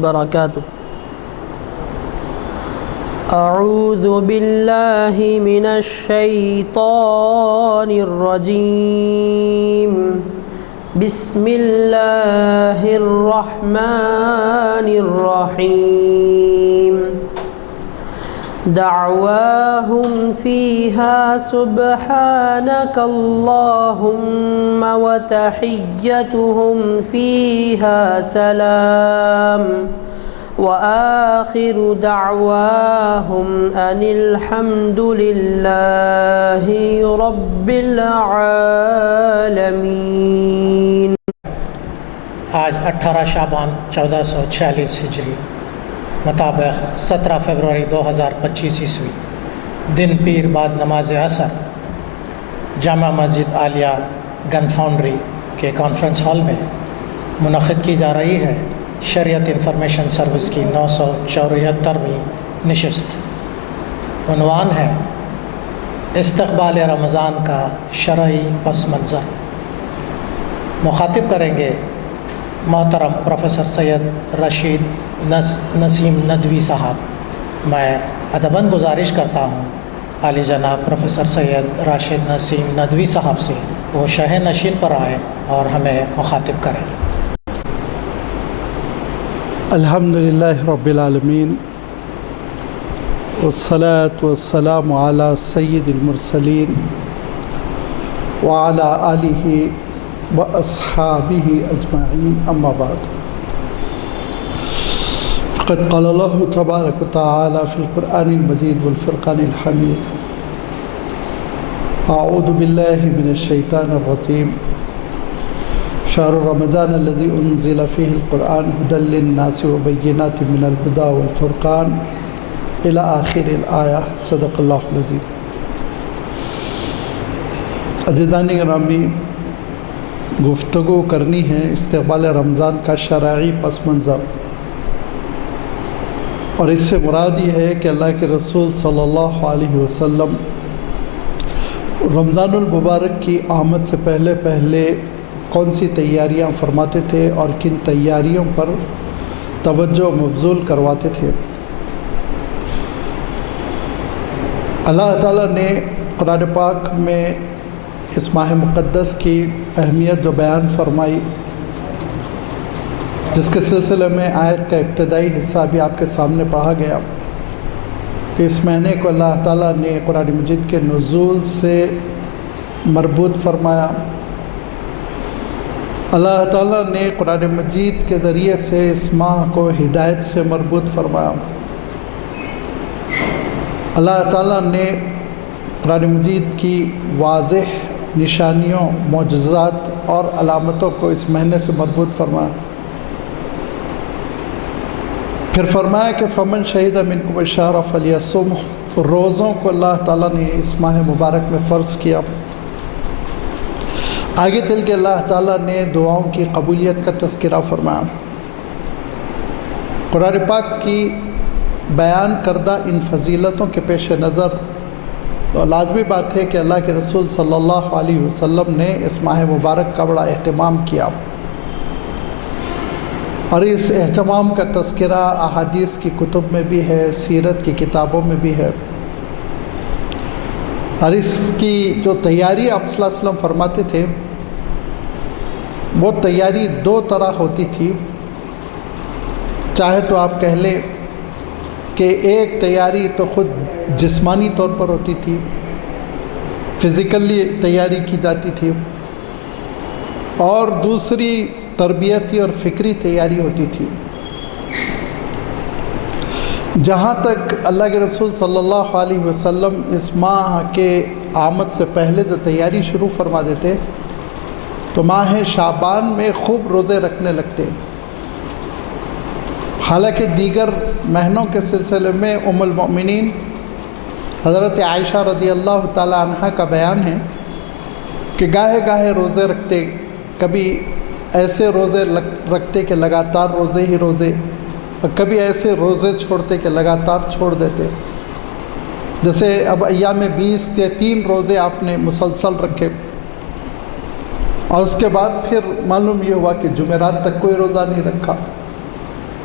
وبركاته. أعوذ بالله من الشيطان الرجيم. بسم الله الرحمن الرحيم. دعواهم فيها سبحانك اللهم وتحيتهم فيها سلام وآخر دعواهم أن الحمد لله رب العالمين. آج 18 شعبان 1446 ہجری مطابق 17 فروری 2025 عیسوی دن پیر بعد نماز عصر جامع مسجد عالیہ گن فاؤنڈری کے کانفرنس ہال میں منعقد کی جا رہی ہے شریعت انفارمیشن سروس کی 974ویں نشست. عنوان ہے استقبال رمضان کا شرعی پس منظر. مخاطب کریں گے محترم پروفیسر سید رشید نسیم ندوی صاحب. میں ادباً گزارش کرتا ہوں عالی جناب پروفیسر سید راشد نسیم ندوی صاحب سے وہ شہ نشین پر آئیں اور ہمیں مخاطب کریں. الحمدللہ رب العالمین والصلاة والسلام علی سید المرسلین وعلی آلہ واصحابہ اجمعین. اما بعد فقد قال اللہ تبارک وتعالی فی القرآن المجید والفرقان الحمید. اعوذ باللہ من الشیطان الرجیم. شهر رمضان الذي انزل فيه القرآن هدى للناس وبينات من الهدى والفرقان الى آخر الآیہ. صدق اللہ العظیم. عزیزان گرامی، گفتگو کرنی ہے استقبال رمضان کا شرعی پس منظر، اور اس سے مراد یہ ہے کہ اللہ کے رسول صلی اللہ علیہ وسلم رمضان المبارک کی آمد سے پہلے کون سی تیاریاں فرماتے تھے اور کن تیاریوں پر توجہ مبذول کرواتے تھے. اللہ تعالیٰ نے قرآن پاک میں اس ماہ مقدس کی اہمیت جو بیان فرمائی، جس کے سلسلے میں آیت کا ابتدائی حصہ بھی آپ کے سامنے پڑھا گیا کہ اس مہینے کو اللہ تعالیٰ نے قرآن مجید کے نزول سے مربوط فرمایا. اللہ تعالیٰ نے قرآن مجید کے ذریعے سے اس ماہ کو ہدایت سے مربوط فرمایا. اللہ تعالیٰ نے قرآن مجید کی واضح نشانیوں، معجزات اور علامتوں کو اس مہینے سے مربوط فرمایا. پھر فرمایا کہ فمن شہید منکم الشہر فلیصمہ. روزوں کو اللہ تعالیٰ نے اس ماہ مبارک میں فرض کیا. آگے چل کے اللہ تعالیٰ نے دعاؤں کی قبولیت کا تذکرہ فرمایا. قرآن پاک کی بیان کردہ ان فضیلتوں کے پیش نظر تو لازمی بات ہے کہ اللہ کے رسول صلی اللہ علیہ وسلم نے اس ماہ مبارک کا بڑا اہتمام کیا، اور اس اہتمام کا تذکرہ احادیث کی کتب میں بھی ہے، سیرت کی کتابوں میں بھی ہے. اور اس کی جو تیاری آپ صلی اللہ علیہ وسلم فرماتے تھے وہ تیاری دو طرح ہوتی تھی. چاہے تو آپ کہہ لیں کہ ایک تیاری تو خود جسمانی طور پر ہوتی تھی، فزیکلی تیاری کی جاتی تھی، اور دوسری تربیتی اور فکری تیاری ہوتی تھی. جہاں تک اللہ کے رسول صلی اللہ علیہ وسلم اس ماہ کے آمد سے پہلے جو تیاری شروع فرما دیتے تو ماہ شعبان میں خوب روزے رکھنے لگتے. حالانکہ دیگر مہینوں کے سلسلے میں ام المؤمنین حضرت عائشہ رضی اللہ تعالی عنہ کا بیان ہے کہ گاہے گاہے روزے رکھتے، کبھی ایسے روزے رکھتے کہ لگاتار روزے ہی روزے، اور کبھی ایسے روزے چھوڑتے کہ لگاتار چھوڑ دیتے. جیسے اب ایام 20 کے 3 روزے آپ نے مسلسل رکھے، اور اس کے بعد پھر معلوم یہ ہوا کہ جمعرات تک کوئی روزہ نہیں رکھا.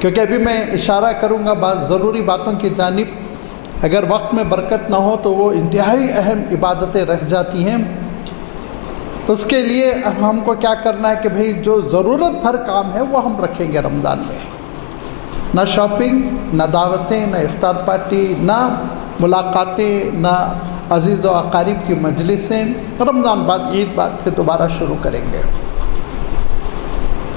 کیونکہ ابھی میں اشارہ کروں گا بعض ضروری باتوں کی جانب. اگر وقت میں برکت نہ ہو تو وہ انتہائی اہم عبادتیں رہ جاتی ہیں. اس کے لیے ہم کو کیا کرنا ہے کہ بھئی جو ضرورت بھر کام ہے وہ ہم رکھیں گے رمضان میں. نہ شاپنگ، نہ دعوتیں، نہ افطار پارٹی، نہ ملاقاتیں، نہ عزیز و اقارب کی مجلسیں. رمضان بعد عید بعد پھر دوبارہ شروع کریں گے.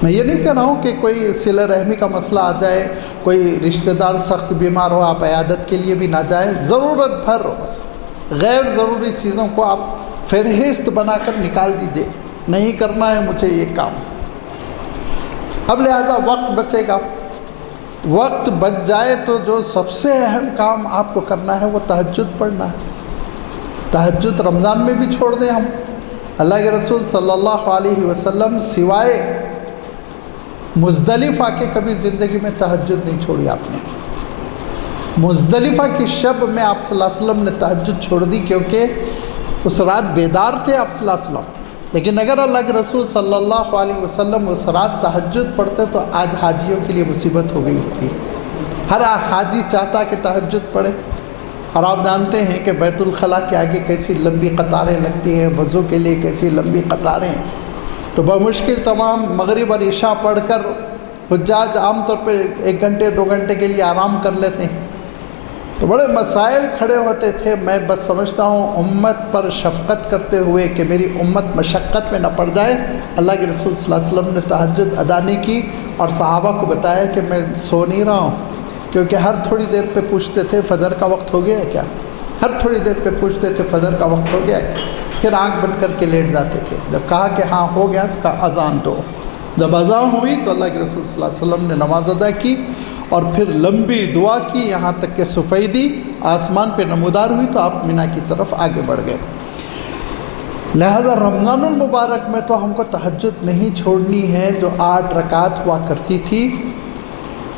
میں یہ نہیں کہہ رہا ہوں کہ کوئی صلہ رحمی کا مسئلہ آ جائے، کوئی رشتہ دار سخت بیمار ہو آپ عیادت کے لیے بھی نہ جائیں. ضرورت بھر بس، غیر ضروری چیزوں کو آپ فہرست بنا کر نکال دیجئے. نہیں کرنا ہے مجھے یہ کام. اب لہذا وقت بچے گا. وقت بچ جائے تو جو سب سے اہم کام آپ کو کرنا ہے وہ تہجد پڑھنا ہے. تہجد رمضان میں بھی چھوڑ دیں ہم. اللہ کے رسول صلی اللہ علیہ وسلم سوائے مزدلفہ کے کبھی زندگی میں تہجد نہیں چھوڑی آپ نے. مزدلفہ کی شب میں آپ صلی اللہ علیہ وسلم نے تہجد چھوڑ دی کیونکہ اس رات بیدار تھے آپ صلی اللہ علیہ وسلم. لیکن اگر اللہ کے رسول صلی اللہ علیہ وسلم اس رات تہجد پڑھتے تو آج حاجیوں کے لیے مصیبت ہو گئی ہوتی. ہر حاجی چاہتا کہ تہجد پڑھے. اور آپ جانتے ہیں کہ بیت الخلاء کے آگے کیسی لمبی قطاریں لگتی ہیں، وضو کے لیے کیسی لمبی قطاریں. تو بمشکل تمام مغرب اور عشاء پڑھ کر حجاج عام طور پہ 1 گھنٹے 2 گھنٹے کے لیے آرام کر لیتے ہیں. تو بڑے مسائل کھڑے ہوتے تھے. میں بس سمجھتا ہوں امت پر شفقت کرتے ہوئے کہ میری امت مشقت میں نہ پڑ جائے، اللہ کے رسول صلی اللہ علیہ وسلم نے تہجد ادا نہیں کی اور صحابہ کو بتایا کہ میں سو نہیں رہا ہوں. کیونکہ ہر تھوڑی دیر پہ پوچھتے تھے فجر کا وقت ہو گیا ہے کیا. ہر تھوڑی دیر پہ پوچھتے تھے فجر کا وقت ہو گیا ہے. پھر آنکھ بند کر کے لیٹ جاتے تھے. جب کہا کہ ہاں ہو گیا تو کہا اذان دو. جب اذان ہوئی تو اللہ کے رسول صلی اللہ علیہ وسلم نے نماز ادا کی اور پھر لمبی دعا کی یہاں تک کہ سفیدی آسمان پہ نمودار ہوئی تو آپ مینا کی طرف آگے بڑھ گئے. لہذا رمضان المبارک میں تو ہم کو تہجد نہیں چھوڑنی ہے جو 8 رکعت ہوا کرتی تھی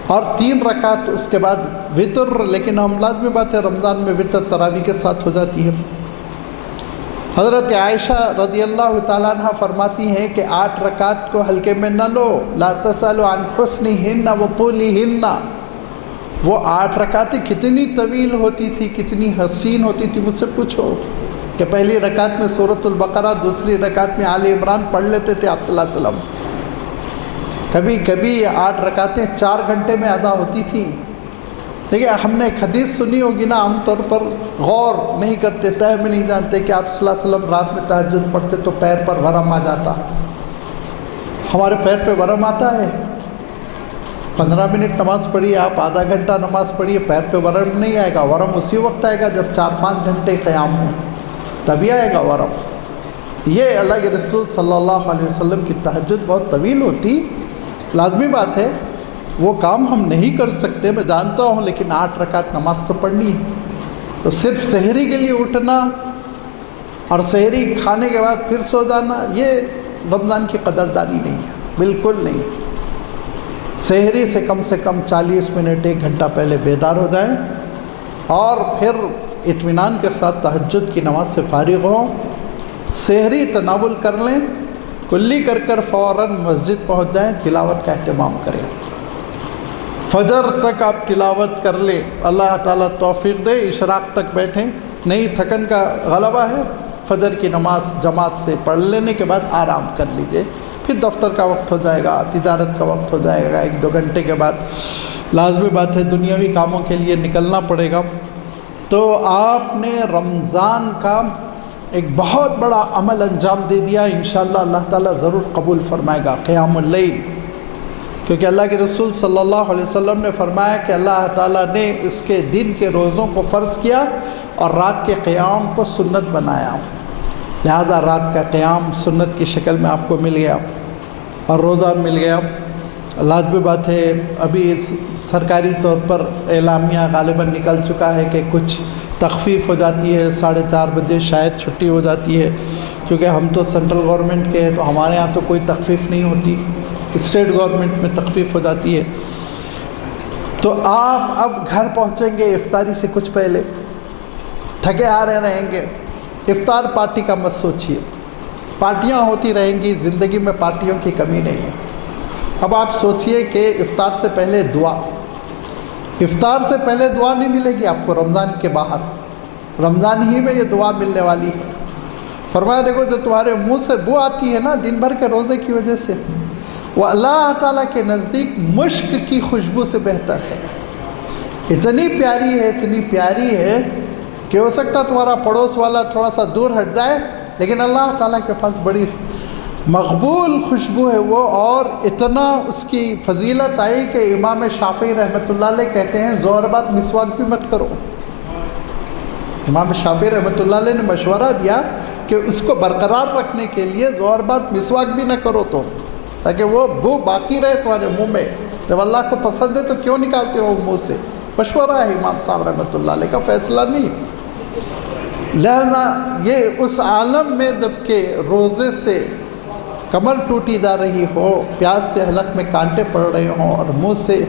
اور 3 رکعت اس کے بعد وطر. لیکن ہم لازمی بات ہے رمضان میں وطر تراویح کے ساتھ ہو جاتی ہے. حضرت عائشہ رضی اللہ تعالیٰ عنہ فرماتی ہیں کہ 8 رکعت کو ہلکے میں نہ لو. لا تسألوا عن حسنہن وطولہن. وہ 8 رکعتیں کتنی طویل ہوتی تھی، کتنی حسین ہوتی تھی. مجھ سے پوچھو کہ پہلی رکعت میں سورۃ البقرہ، دوسری رکعت میں آل عمران پڑھ لیتے تھے آپ صلی اللہ علیہ وسلم. کبھی کبھی یہ 8 رکعتیں 4 گھنٹے میں ادا ہوتی تھیں. دیکھیے ہم نے ایک حدیث سنی ہوگی نا، عام طور پر غور نہیں کرتے، تہ میں نہیں جانتے کہ آپ صلی اللہ علیہ وسلم رات میں تہجد پڑھتے تو پیر پر ورم آ جاتا. ہمارے پیر پہ ورم آتا ہے. 15 منٹ نماز پڑھیے آپ، آدھا گھنٹہ نماز پڑھیے، پیر پہ ورم نہیں آئے گا. ورم اسی وقت آئے گا جب 4-5 گھنٹے قیام ہوں، تبھی آئے گا ورم. یہ اللہ کے رسول صلی اللہ علیہ وسلم کی تہجد بہت طویل ہوتی. لازمی بات ہے وہ کام ہم نہیں کر سکتے، میں جانتا ہوں، لیکن 8 رکعت نماز تو پڑھنی ہے. تو صرف سحری کے لیے اٹھنا اور سحری کھانے کے بعد پھر سو جانا، یہ رمضان کی قدردانی نہیں ہے، بالکل نہیں. سحری سے کم 40 منٹ 1 گھنٹہ پہلے بیدار ہو جائیں اور پھر اطمینان کے ساتھ تہجد کی نماز سے فارغ ہوں. سحری تناول کر لیں، کلی کر فوراً مسجد پہنچ جائیں، تلاوت کا اہتمام کریں. فجر تک آپ تلاوت کر لیں. اللہ تعالیٰ توفیق دے. اشراق تک بیٹھیں، نہیں تھکن کا غلبہ ہے، فجر کی نماز جماعت سے پڑھ لینے کے بعد آرام کر لیجیے. پھر دفتر کا وقت ہو جائے گا، تجارت کا وقت ہو جائے گا. 1-2 گھنٹے کے بعد لازمی بات ہے دنیاوی کاموں کے لیے نکلنا پڑے گا. تو آپ نے رمضان کا ایک بہت بڑا عمل انجام دے دیا. انشاءاللہ اللہ تعالیٰ ضرور قبول فرمائے گا قیام اللیل. کیونکہ اللہ کے رسول صلی اللہ علیہ وسلم نے فرمایا کہ اللہ تعالیٰ نے اس کے دن کے روزوں کو فرض کیا اور رات کے قیام کو سنت بنایا. لہذا رات کا قیام سنت کی شکل میں آپ کو مل گیا اور روزہ مل گیا. لازمی بات ہے ابھی سرکاری طور پر اعلامیہ غالباً نکل چکا ہے کہ کچھ تخفیف ہو جاتی ہے. 4:30 بجے شاید چھٹی ہو جاتی ہے. کیونکہ ہم تو سینٹرل گورنمنٹ کے ہیں تو ہمارے ہاں تو کوئی تخفیف نہیں ہوتی، اسٹیٹ گورنمنٹ میں تخفیف ہو جاتی ہے. تو آپ اب گھر پہنچیں گے افطاری سے کچھ پہلے، تھکے آ رہیں گے. افطار پارٹی کا مت سوچیے، پارٹیاں ہوتی رہیں گی، زندگی میں پارٹیوں کی کمی نہیں ہے. اب آپ سوچئے کہ افطار سے پہلے دعا، افطار سے پہلے دعا نہیں ملے گی آپ کو رمضان کے باہر، رمضان ہی میں یہ دعا ملنے والی ہے۔ فرمایا دیکھو جو تمہارے منہ سے بو آتی ہے نا دن بھر کے روزے کی وجہ سے، وہ اللہ تعالیٰ کے نزدیک مشک کی خوشبو سے بہتر ہے۔ اتنی پیاری ہے، اتنی پیاری ہے کہ ہو سکتا تمہارا پڑوس والا تھوڑا سا دور ہٹ جائے، لیکن اللہ تعالیٰ کے پاس بڑی مقبول خوشبو ہے وہ، اور اتنا اس کی فضیلت آئی کہ امام شافعی رحمۃ اللہ علیہ کہتے ہیں ظہر بعد مسواک بھی مت کرو۔ امام شافعی رحمۃ اللہ علیہ نے مشورہ دیا کہ اس کو برقرار رکھنے کے لیے ظہر بعد مسواک بھی نہ کرو تو، تاکہ وہ بو باقی رہے تمہارے منہ میں، جب اللہ کو پسند ہے تو کیوں نکالتے ہو منہ سے؟ مشورہ ہے امام صاحب رحمۃ اللہ علیہ کا، فیصلہ نہیں۔ لہذا یہ اس عالم میں جب کہ روزے سے کمر ٹوٹی جا رہی ہو، پیاس سے حلق میں کانٹے پڑ رہے ہوں اور منہ سے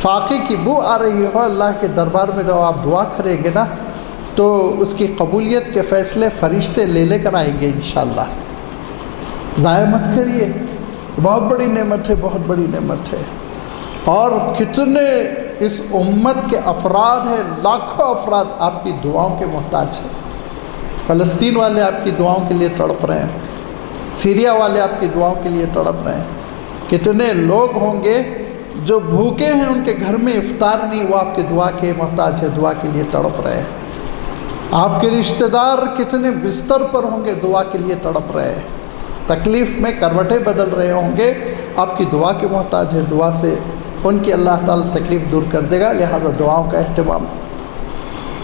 فاقے کی بو آ رہی ہو، اللہ کے دربار میں جب آپ دعا کریں گے نا تو اس کی قبولیت کے فیصلے فرشتے لے کر آئیں گے انشاءاللہ۔ ضائع مت کریے، بہت بڑی نعمت ہے، بہت بڑی نعمت ہے۔ اور کتنے اس امت کے افراد ہیں، لاکھوں افراد آپ کی دعاؤں کے محتاج ہیں۔ فلسطین والے آپ کی دعاؤں کے لیے تڑپ رہے ہیں، سیریا والے آپ کی دعاؤں کے لیے تڑپ رہے ہیں۔ کتنے لوگ ہوں گے جو بھوکے ہیں، ان کے گھر میں افطار نہیں، وہ آپ کی دعا کے محتاج ہے، دعا کے لیے تڑپ رہے ہیں۔ آپ کے رشتہ دار کتنے بستر پر ہوں گے، دعا کے لیے تڑپ رہے ہیں، تکلیف میں کروٹیں بدل رہے ہوں گے، آپ کی دعا کے محتاج ہے، دعا سے ان کی اللہ تعالیٰ تکلیف دور کر دے گا۔ لہذا دعاؤں کا اہتمام۔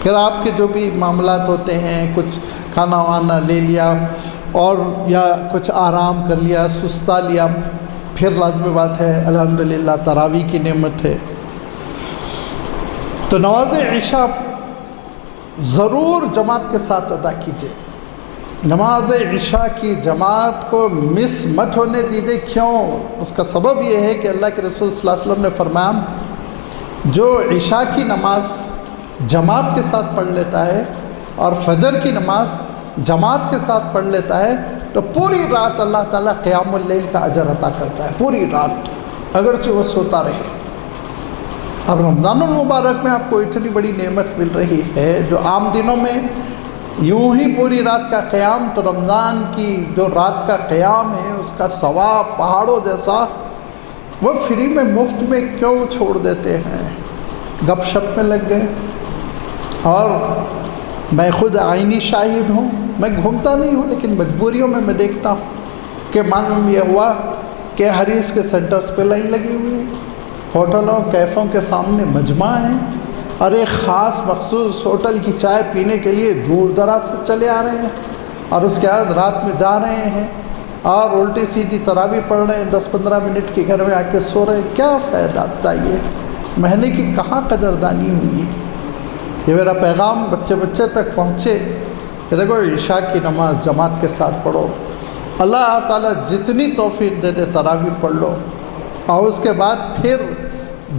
پھر آپ کے جو بھی معاملات ہوتے ہیں، کچھ کھانا وانا لے لیا اور یا کچھ آرام کر لیا، سستا لیا، پھر لازمی بات ہے الحمدللہ تراویح کی نعمت ہے، تو نماز عشاء ضرور جماعت کے ساتھ ادا کیجیے۔ نماز عشاء کی جماعت کو مس مت ہونے دیجیے۔ کیوں؟ اس کا سبب یہ ہے کہ اللہ کے رسول صلی اللہ علیہ وسلم نے فرمایا جو عشاء کی نماز جماعت کے ساتھ پڑھ لیتا ہے اور فجر کی نماز جماعت کے ساتھ پڑھ لیتا ہے تو پوری رات اللہ تعالیٰ قیام اللیل کا اجر عطا کرتا ہے، پوری رات، اگرچہ وہ سوتا رہے۔ اب رمضان المبارک میں آپ کو اتنی بڑی نعمت مل رہی ہے، جو عام دنوں میں یوں ہی پوری رات کا قیام، تو رمضان کی جو رات کا قیام ہے اس کا ثواب پہاڑوں جیسا، وہ فری میں مفت میں کیوں چھوڑ دیتے ہیں؟ گپ شپ میں لگ گئے۔ اور میں خود عینی شاہد ہوں، میں گھومتا نہیں ہوں لیکن مجبوریوں میں میں دیکھتا ہوں کہ معلوم یہ ہوا کہ حریث کے سینٹرز پہ لائن لگی ہوئی ہے، ہوٹلوں کیفوں کے سامنے مجمع ہیں، اور ایک خاص مخصوص ہوٹل کی چائے پینے کے لیے دور دراز سے چلے آ رہے ہیں، اور اس کے بعد رات میں جا رہے ہیں اور الٹی سیدھی تراویح پڑھ رہے ہیں، 10-15 منٹ کے گھر میں آ کے سو رہے ہیں۔ کیا فائدہ؟ بتائیے مہینے کی کہاں قدردانی ہوئی؟ یہ میرا پیغام بچے تک پہنچے کہ دیکھو عشاء کی نماز جماعت کے ساتھ پڑھو، اللہ تعالیٰ جتنی توفیق دے دے تراویح پڑھ لو، اور اس کے بعد پھر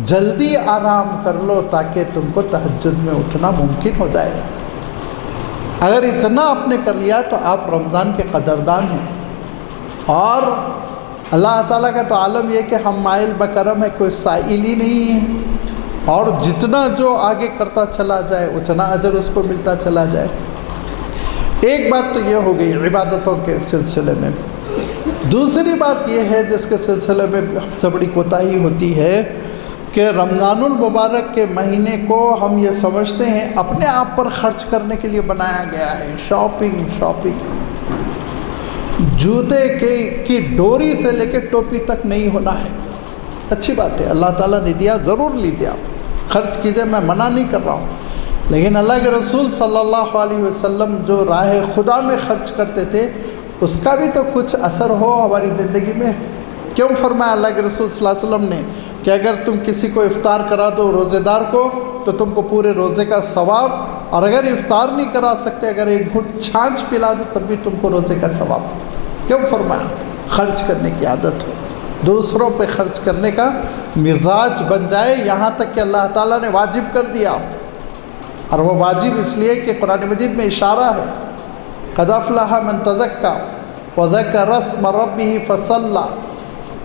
جلدی آرام کر لو تاکہ تم کو تہجد میں اٹھنا ممکن ہو جائے۔ اگر اتنا آپ نے کر لیا تو آپ رمضان کے قدردان ہیں۔ اور اللہ تعالیٰ کا تو عالم یہ کہ ہم مائل بکرم ہے، کوئی سائل ہی نہیں ہے، اور جتنا جو آگے کرتا چلا جائے اتنا اجر اس کو ملتا چلا جائے۔ ایک بات تو یہ ہو گئی عبادتوں کے سلسلے میں۔ دوسری بات یہ ہے جس کے سلسلے میں ہم سے بڑی کوتاہی ہوتی ہے کہ رمضان المبارک کے مہینے کو ہم یہ سمجھتے ہیں اپنے آپ پر خرچ کرنے کے لیے بنایا گیا ہے، شاپنگ، جوتے کی ڈوری سے لے کے ٹوپی تک نہیں ہونا ہے۔ اچھی بات ہے، اللہ تعالیٰ نے دیا، ضرور لیجیے، آپ خرچ کیجیے، میں منع نہیں کر رہا ہوں، لیکن اللہ کے رسول صلی اللہ علیہ وسلم جو راہ خدا میں خرچ کرتے تھے اس کا بھی تو کچھ اثر ہو ہماری زندگی میں۔ کیوں فرمایا اللہ کے رسول صلی اللہ علیہ وسلم نے کہ اگر تم کسی کو افطار کرا دو روزے دار کو تو تم کو پورے روزے کا ثواب، اور اگر افطار نہیں کرا سکتے، اگر ایک گھٹ چھاچھ پلا دو تب بھی تم کو روزے کا ثواب۔ کیوں فرمایا؟ خرچ کرنے کی عادت ہو، دوسروں پہ خرچ کرنے کا مزاج بن جائے، یہاں تک کہ اللہ تعالیٰ نے واجب کر دیا، اور وہ واجب اس لیے کہ قرآن مجید میں اشارہ ہے قد افلح من تزکا وذکر اسم ربہ فصلی،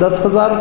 10,000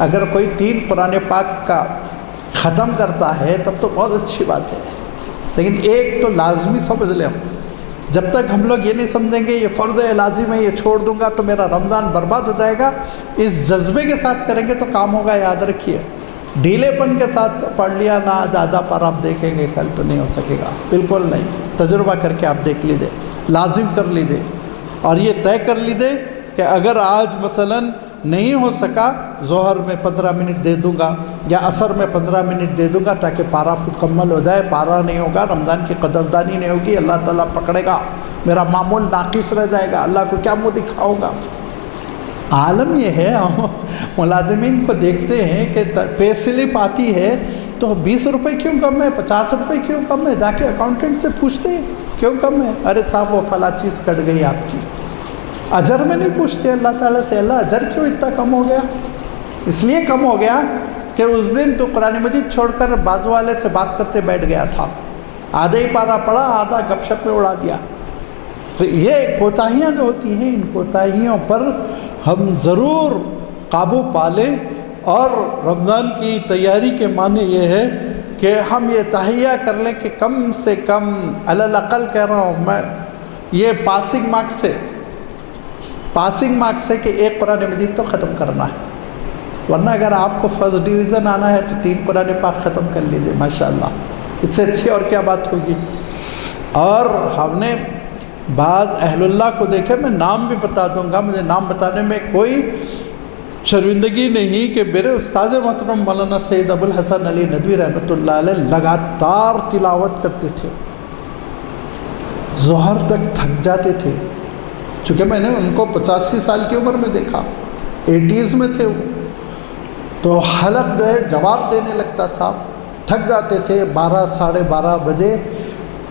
اگر کوئی 3 قرآن پاک کا ختم کرتا ہے تب تو بہت اچھی بات ہے، لیکن ایک تو لازمی سمجھ لیں ہم۔ جب تک ہم لوگ یہ نہیں سمجھیں گے یہ فرض ہے، لازم ہے، یہ چھوڑ دوں گا تو میرا رمضان برباد ہو جائے گا، اس جذبے کے ساتھ کریں گے تو کام ہوگا، یاد رکھیے۔ ڈھیلے پن کے ساتھ پڑھ لیا نا زیادہ پر آپ دیکھیں گے کل تو نہیں ہو سکے گا، بالکل نہیں۔ تجربہ کر کے آپ دیکھ لیجیے، لازم کر لیجیے، اور یہ طے کر لیجیے کہ اگر آج مثلاً نہیں ہو سکا ظہر میں 15 منٹ دے دوں گا یا عصر میں 15 منٹ دے دوں گا تاکہ پارا مکمل ہو جائے۔ پارا نہیں ہوگا رمضان کی قدردانی نہیں ہوگی، اللہ تعالیٰ پکڑے گا، میرا معمول ناقص رہ جائے گا، اللہ کو کیا منہ دکھاؤں گا۔ عالم یہ ہے، ہم ملازمین کو دیکھتے ہیں کہ پے سلپ آتی ہے تو 20 روپے کیوں کم ہے، 50 روپے کیوں کم ہے، جا کے اکاؤنٹنٹ سے پوچھتے ہیں کیوں کم ہے، ارے صاحب وہ فلاں چیز کٹ گئی آپ کی۔ اجر میں نہیں پوچھتے اللہ تعالیٰ سے، اللہ اجر کیوں اتنا کم ہو گیا؟ اس لیے کم ہو گیا کہ اس دن تو قرآن مجید چھوڑ کر بازو والے سے بات کرتے بیٹھ گیا تھا، آدھا ہی پارا پڑھا، آدھا گپ شپ میں اڑا دیا۔ تو یہ کوتاہیاں جو ہوتی ہیں، ان کوتاہیوں پر ہم ضرور قابو پالیں، اور رمضان کی تیاری کے معنی یہ ہے کہ ہم یہ تہیہ کر لیں کہ کم سے کم علی الاقل کہہ رہا ہوں میں، یہ پاسنگ مارکس ہے کہ ایک قرآن مجید تو ختم کرنا ہے، ورنہ اگر آپ کو فرسٹ ڈویژن آنا ہے تو 3 قرآن پاک ختم کر لیجیے، ماشاءاللہ، اس سے اچھی اور کیا بات ہوگی۔ اور ہم نے بعض اہل اللہ کو دیکھے، میں نام بھی بتا دوں گا، مجھے نام بتانے میں کوئی شرمندگی نہیں، کہ میرے استاد محترم مولانا سید ابو الحسن علی ندوی رحمۃ اللہ علیہ لگاتار تلاوت کرتے تھے، ظہر تک تھک جاتے تھے، چونکہ میں نے ان کو 85 سال کی عمر میں دیکھا، 80s میں تھے وہ، تو حلق جو ہے جواب دینے لگتا تھا، تھک جاتے تھے، 12 ساڑھے 12 بجے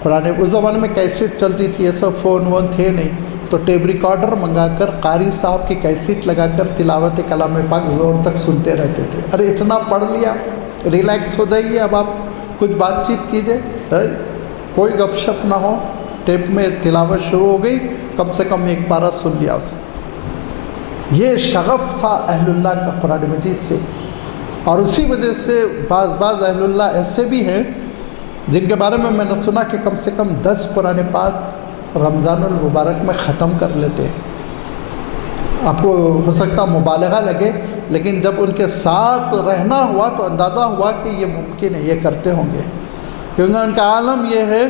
قرآن، اس زمانے میں کیسٹ چلتی تھی، یہ سب فون وون تھے نہیں، تو ٹیپ ریکارڈر منگا کر قاری صاحب کی کیسٹ لگا کر تلاوت کلام پاک زور تک سنتے رہتے تھے۔ ارے اتنا پڑھ لیا، ریلیکس ہو جائیے، اب آپ کچھ بات چیت کیجئے، کوئی گپ شپ نہ ہو، ٹیپ میں تلاوت شروع ہو گئی، کم سے کم ایک پارہ سن لیا اس۔ یہ شغف تھا اہل اللہ کا قرآن مجید سے، اور اسی وجہ سے بعض اہل اللہ ایسے بھی ہیں جن کے بارے میں نے سنا کہ کم سے کم 10 قرآن پاک رمضان المبارک میں ختم کر لیتے ہیں۔ آپ کو ہو سکتا مبالغہ لگے، لیکن جب ان کے ساتھ رہنا ہوا تو اندازہ ہوا کہ یہ ممکن ہے، یہ کرتے ہوں گے، کیونکہ ان کا عالم یہ ہے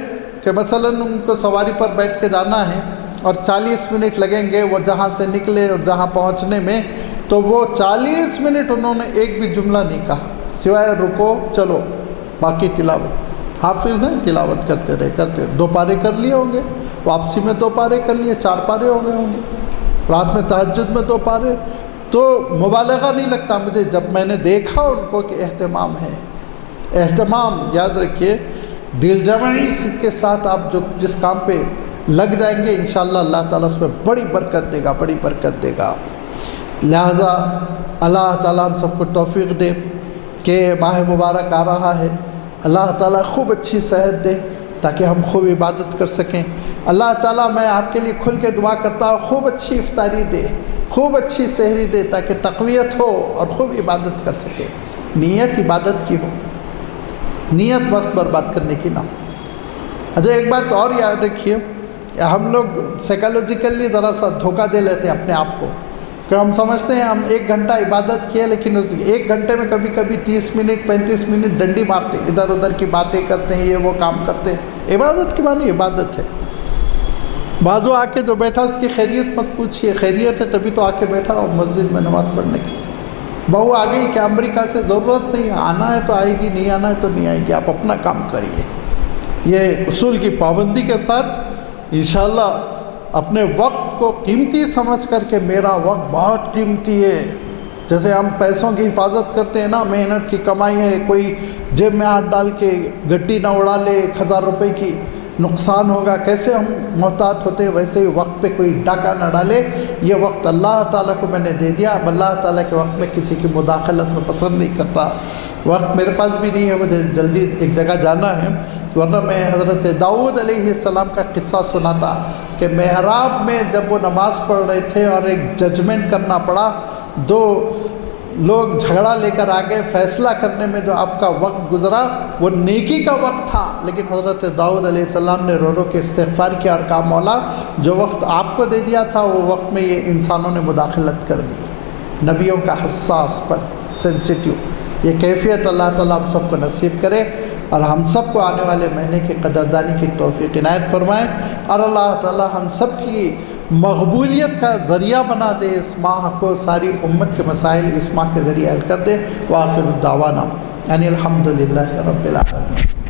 کہ مثلاً ان کو سواری پر بیٹھ کے جانا ہے اور 40 منٹ لگیں گے وہ جہاں سے نکلے اور جہاں پہنچنے میں، تو وہ 40 منٹ انہوں نے ایک بھی جملہ نہیں کہا سوائے رکو چلو، باقی تلاوت۔ حافظ ہیں، تلاوت کرتے رہے، 2 پارے کر لیے ہوں گے، واپسی میں 2 پارے کر لیے، 4 پارے ہو گئے ہوں گے، رات میں تہجد میں 2 پارے۔ تو مبالغہ نہیں لگتا مجھے جب میں نے دیکھا ان کو کہ اہتمام ہے، اہتمام، یاد رکھیے دل جمعی کے ساتھ آپ جس کام پہ لگ جائیں گے انشاءاللہ اللہ تعالیٰ اس میں بڑی برکت دے گا، بڑی برکت دے گا۔ لہذا اللہ تعالیٰ ہم سب کو توفیق دے کہ ماہ مبارک آ رہا ہے، اللہ تعالیٰ خوب اچھی صحت دے تاکہ ہم خوب عبادت کر سکیں۔ اللہ تعالیٰ میں آپ کے لیے کھل کے دعا کرتا ہوں خوب اچھی افطاری دے، خوب اچھی سحری دے تاکہ تقویت ہو اور خوب عبادت کر سکے۔ نیت عبادت کی ہو، نیت وقت برباد کرنے کی نہ ہو۔ اچھا ایک بات اور یاد رکھیے، ہم لوگ سائیکالوجیکلی ذرا سا دھوکہ دے لیتے ہیں اپنے آپ کو، کہ ہم سمجھتے ہیں ہم 1 گھنٹہ عبادت کیا، لیکن اس 1 گھنٹے میں کبھی کبھی 30 منٹ 35 منٹ ڈنڈی مارتے ہیں، ادھر ادھر کی باتیں کرتے ہیں، یہ وہ کام کرتے ہیں۔ عبادت کے معنی عبادت ہے۔ بازو آ کے جو بیٹھا اس کی خیریت مت پوچھیے، خیریت ہے تبھی تو آ کے بیٹھا اور مسجد میں نماز پڑھنے کی۔ بہو آ گئی کہ امریکہ سے، ضرورت نہیں، آنا ہے تو آئے گی، نہیں آنا ہے تو نہیں آئے گی، آپ اپنا کام کریے۔ یہ اصول کی پابندی کے ساتھ انشاءاللہ اپنے وقت کو قیمتی سمجھ کر کے، میرا وقت بہت قیمتی ہے، جیسے ہم پیسوں کی حفاظت کرتے ہیں نا، محنت کی کمائی ہے، کوئی جیب میں ہاتھ ڈال کے گڈی نہ اڑا لے 1000 روپے کی، نقصان ہوگا، کیسے ہم محتاط ہوتے ہیں، ویسے ہی وقت پہ کوئی ڈاکہ نہ ڈالے۔ یہ وقت اللہ تعالیٰ کو میں نے دے دیا، اب اللہ تعالیٰ کے وقت میں کسی کی مداخلت میں پسند نہیں کرتا۔ وقت میرے پاس بھی نہیں ہے، مجھے جلدی ایک جگہ جانا ہے، ورنہ میں حضرت داؤد علیہ السلام کا قصہ سناتا کہ محراب میں جب وہ نماز پڑھ رہے تھے اور ایک ججمنٹ کرنا پڑا، 2 لوگ جھگڑا لے کر آگے فیصلہ کرنے میں جو آپ کا وقت گزرا وہ نیکی کا وقت تھا، لیکن حضرت داؤد علیہ السلام نے رو رو کے استغفار کیا اور کہا مولا جو وقت آپ کو دے دیا تھا وہ وقت میں یہ انسانوں نے مداخلت کر دی۔ نبیوں کا حساس پر سینسیٹیو، یہ کیفیت اللہ تعالیٰ ہم سب کو نصیب کرے اور ہم سب کو آنے والے مہینے کی قدردانی کی توفیق عنایت فرمائے، اور اللہ تعالیٰ ہم سب کی مقبولیت کا ذریعہ بنا دے، اس ماہ کو ساری امت کے مسائل اس ماہ کے ذریعے حل کر دے۔ وآخر دعوانا ان الحمد للہ رب العالمین۔